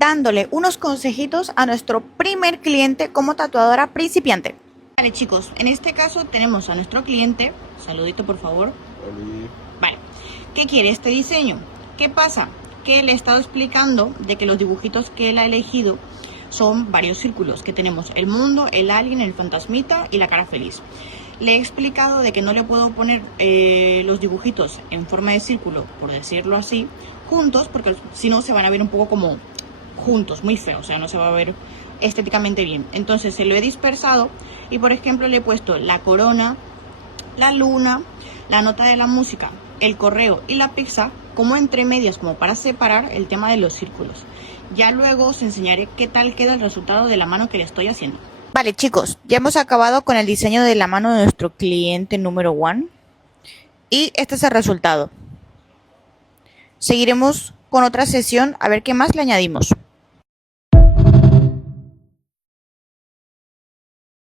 dándole unos consejitos a nuestro primer cliente como tatuadora principiante. Vale chicos, en este caso tenemos a nuestro cliente, saludito por favor. Oli. Vale, ¿qué quiere este diseño? ¿Qué pasa? Que le he estado explicando de que los dibujitos que él ha elegido son varios círculos, que tenemos el mundo, el alien, el fantasmita y la cara feliz. Le he explicado de que no le puedo poner los dibujitos en forma de círculo, por decirlo así, juntos, porque si no se van a ver un poco como juntos, muy feo, o sea, no se va a ver estéticamente bien. Entonces se lo he dispersado y por ejemplo le he puesto la corona, la luna, la nota de la música, el correo y la pizza como entre medias, como para separar el tema de los círculos. Ya luego os enseñaré qué tal queda el resultado de la mano que le estoy haciendo. Vale chicos, ya hemos acabado con el diseño de la mano de nuestro cliente número 1 y este es el resultado. Seguiremos con otra sesión a ver qué más le añadimos.